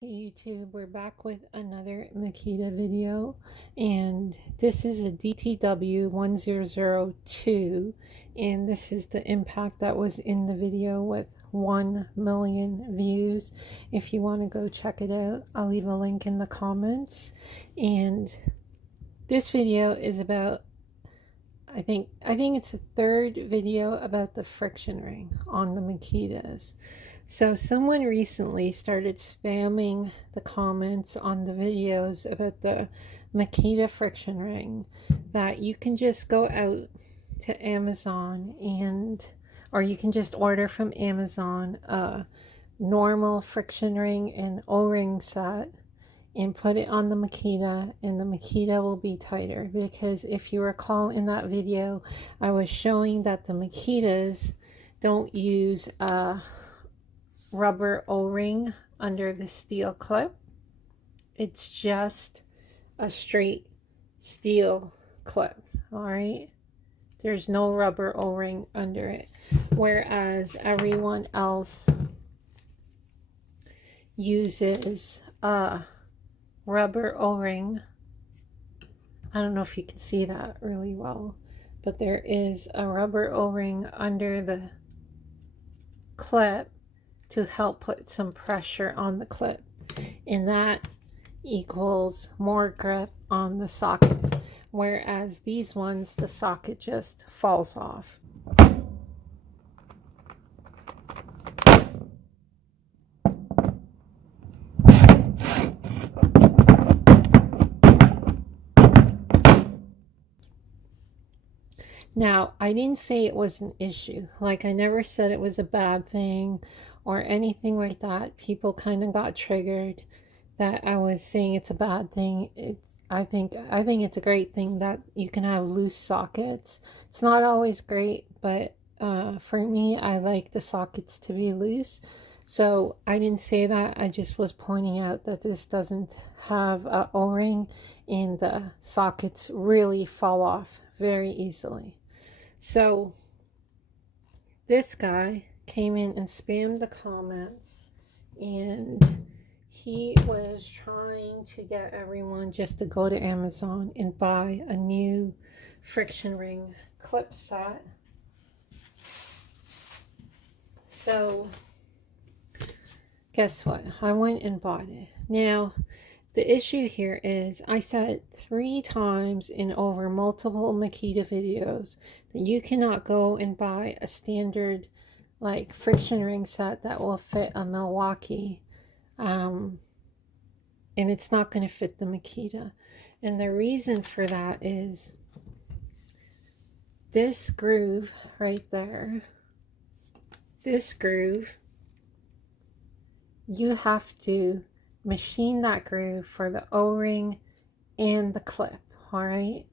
Hey YouTube, we're back with another Makita video, and this is a DTW1002, and this is the impact that was in the video with 1 million views. If you want to go check it out, I'll leave a link in the comments. And this video is about, I think it's the third video about the friction ring on the Makitas. So someone recently started spamming the comments on the videos about the Makita friction ring, that you can just go out to Amazon or you can just order from Amazon a normal friction ring and O-ring set and put it on the Makita, and the Makita will be tighter. Because if you recall in that video, I was showing that the Makitas don't use a rubber O-ring under the steel clip. It's just a straight steel clip. All right, there's no rubber O-ring under it, whereas everyone else uses a rubber O-ring. I don't know if you can see that really well, but there is a rubber O-ring under the clip to help put some pressure on the clip, and that equals more grip on the socket, whereas these ones, the socket just falls off. Now, I didn't say it was an issue. Like, I never said it was a bad thing or anything like that. People kind of got triggered that I was saying it's a bad thing. I think it's a great thing that you can have loose sockets. It's not always great, but for me, I like the sockets to be loose. So I didn't say that. I just was pointing out that this doesn't have a O-ring, and the sockets really fall off very easily. So this guy came in and spammed the comments, and he was trying to get everyone just to go to Amazon and buy a new friction ring clip set. So guess what? I went and bought it. Now, the issue here is I said 3 times in over multiple Makita videos that you cannot go and buy a standard like friction ring set that will fit a Milwaukee, and it's not going to fit the Makita. And the reason for that is this groove right there, this groove, you have to machine that groove for the O-ring and the clip. All right,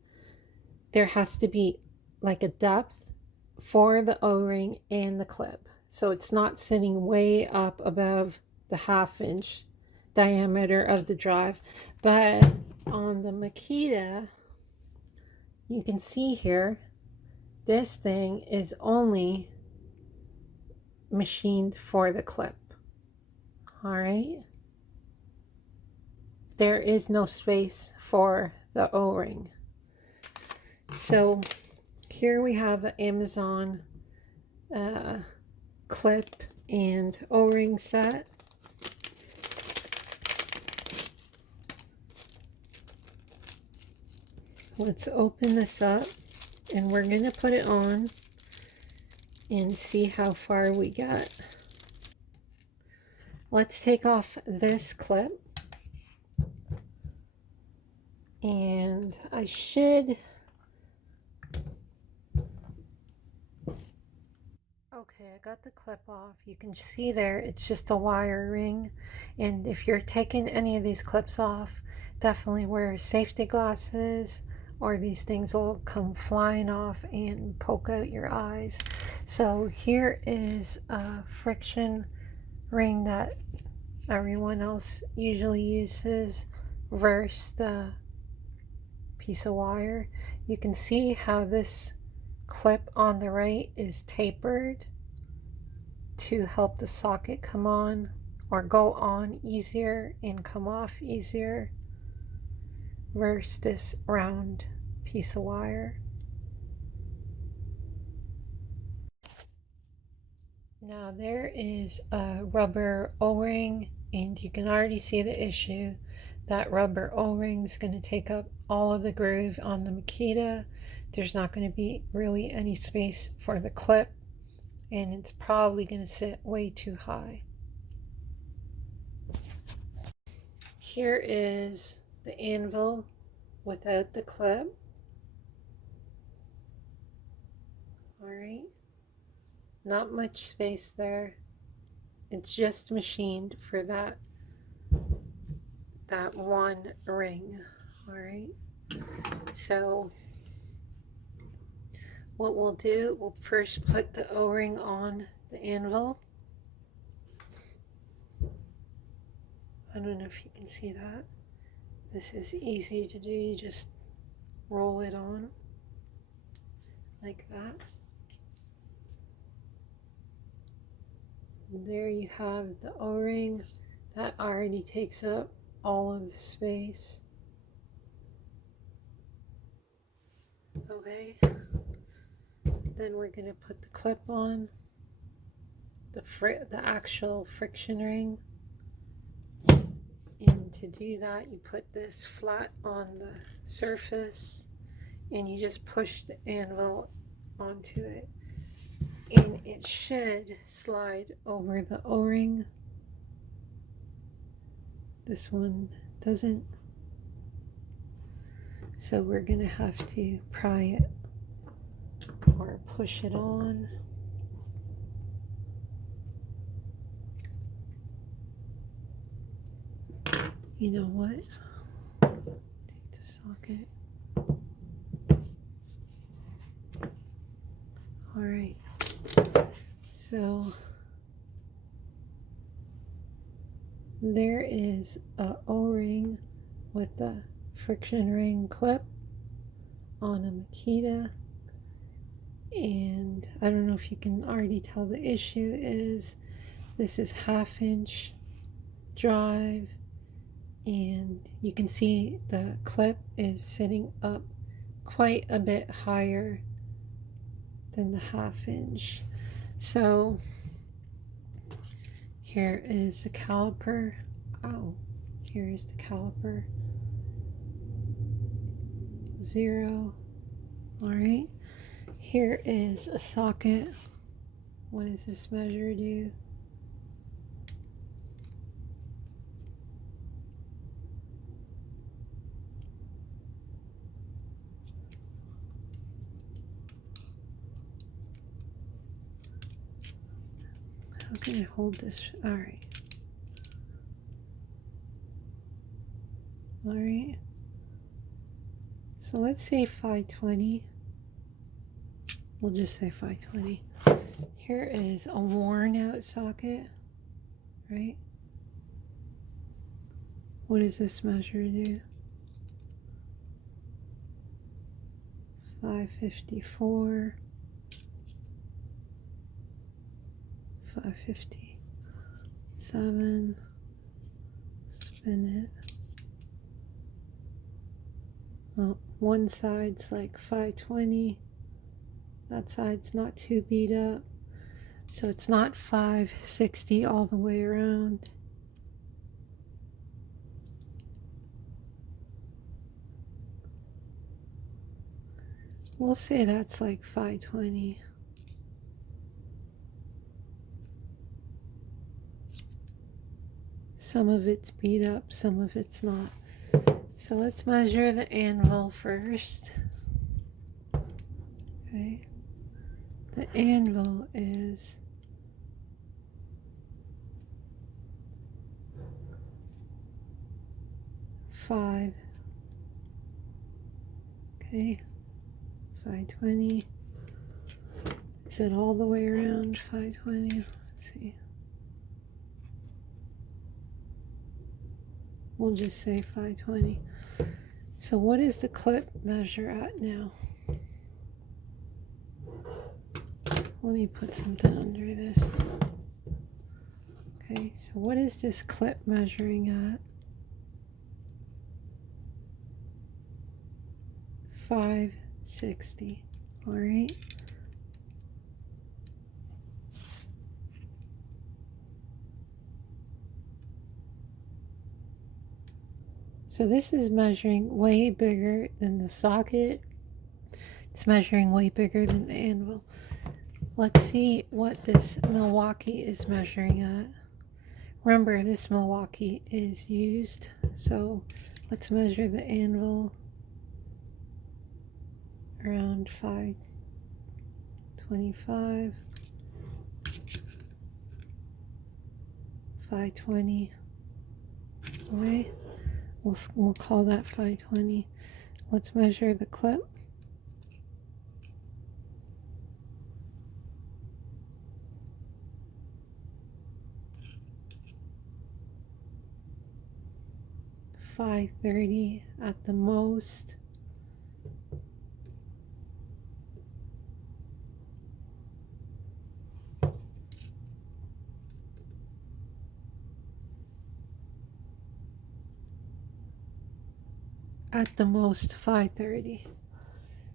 there has to be like a depth for the O-ring and the clip, so it's not sitting way up above the 1/2 inch diameter of the drive. But on the Makita, you can see here, this thing is only machined for the clip. All right, there is no space for the O-ring. So here we have an Amazon clip and O-ring set. Let's open this up, and we're going to put it on and see how far we get. Let's take off this clip, and I should... Okay, I got the clip off. You can see there, it's just a wire ring. And if you're taking any of these clips off, definitely wear safety glasses, or these things will come flying off and poke out your eyes. So here is a friction ring that everyone else usually uses versus the piece of wire. You can see how this clip on the right is tapered to help the socket come on or go on easier and come off easier versus this round piece of wire. Now there is a rubber O-ring, and you can already see the issue. That rubber O-ring is going to take up all of the groove on the Makita. There's not going to be really any space for the clip, and it's probably going to sit way too high. Here is the anvil without the clip. All right, not much space there. It's just machined for that one ring. All right, so what we'll do, we'll first put the O-ring on the anvil. I don't know if you can see that. This is easy to do. You just roll it on like that. And there you have the O-ring. That already takes up all of the space. Okay. Then we're going to put the clip on, the actual friction ring. And to do that, you put this flat on the surface and you just push the anvil onto it. And it should slide over the O-ring. This one doesn't. So we're going to have to pry it or push it on. You know what? Take the socket. All right. So there is a O-ring with the friction ring clip on a Makita. And I don't know if you can already tell, the issue is this is 1/2 inch drive, and you can see the clip is sitting up quite a bit higher than the 1/2 inch. So here is the caliper. Oh, here is the caliper. 0. All right. Here is a socket. What does this measure do? How can I hold this? All right. All right. So let's say 520. We'll just say 520. Here is a worn out socket, right? What does this measure do? 554, 557, spin it. Well, one side's like 520. That side's not too beat up. So it's not 560 all the way around. We'll say that's like 520. Some of it's beat up, some of it's not. So let's measure the anvil first. Okay. The anvil is 5. Okay. 520. Is it all the way around 520? Let's see. We'll just say 520. So what is the clip measure at now? Let me put something under this. Okay, so what is this clip measuring at? 560. All right. So this is measuring way bigger than the socket. It's measuring way bigger than the anvil. Let's see what this Milwaukee is measuring at. Remember, this Milwaukee is used, so let's measure the anvil around 525, 520. Okay, we'll call that 520. Let's measure the clip. $530 at the most. At the most $530.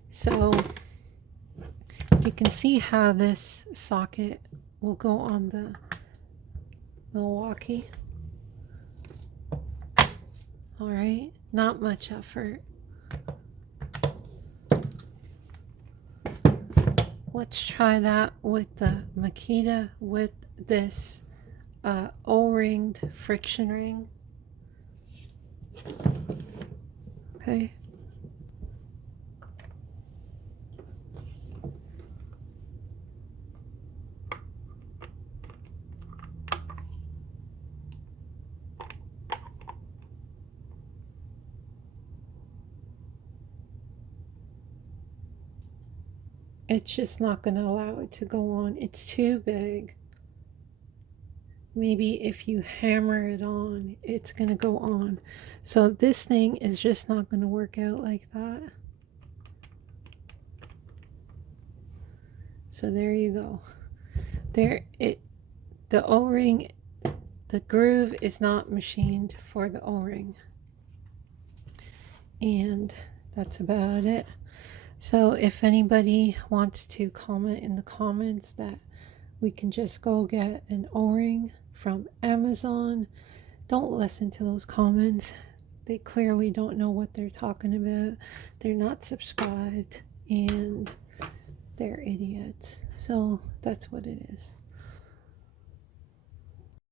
So you can see how this socket will go on the Milwaukee. All right, not much effort. Let's try that with the Makita with this O-ringed friction ring. Okay. It's just not going to allow it to go on. It's too big. Maybe if you hammer it on, it's going to go on. So this thing is just not going to work out like that. So there you go. The O-ring, the groove is not machined for the O-ring. And that's about it. So if anybody wants to comment in the comments that we can just go get an O-ring from Amazon, don't listen to those comments. They clearly don't know what they're talking about. They're not subscribed and they're idiots. So that's what it is.